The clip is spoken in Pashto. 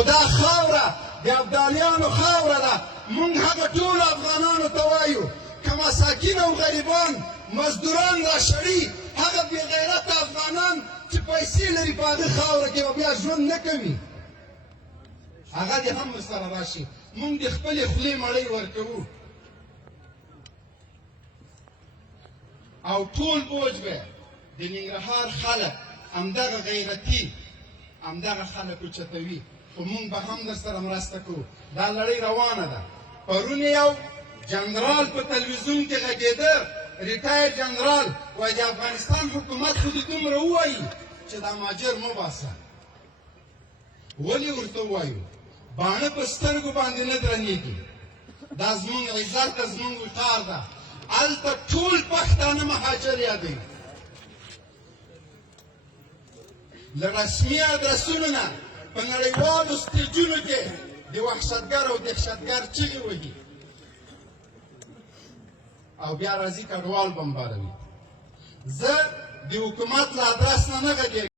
خو دا خاوره د ابدالیانو خاوره ده. موږ هغه ټولو افغانانو ته وایو که مساکین او غریبان مزدوران راشړي، هغه بې غیرته افغانان چې پیسې لري په هغه خاوره کې به بیا ژوند نه کوي، هغه دې هم ورسره راشي. موږ د خپلې خولې مړۍ ورکوو او ټول بوج به د ننګرهار خلک همدغه غیرتي همدغه خلک اوچتوي. خو موږ به هم درسره مرسته کوو. دا لړۍ روانه ده. پرون یو جنرال په تلویزیون کې غږېده، ریټایر جنرال، وایي د افغانستان حکومت خو دې دومره ووایي چې دا مهاجر مه باسه. ولې ورته ووایو؟ باڼه په سترګو باندې نه درنېږي. دا زموږ عزت ده، زموږ وقار ده. هلته ټول پښتانه مهاجر یادوي. له رسمي ادرسونو نه په نړیوالو سټیجونو کې د وحشتګر او دهشتګر چغې وهي او بیا راځي کډوال بمباروي. زه د حکومت له ادرس نه نه غږېږم.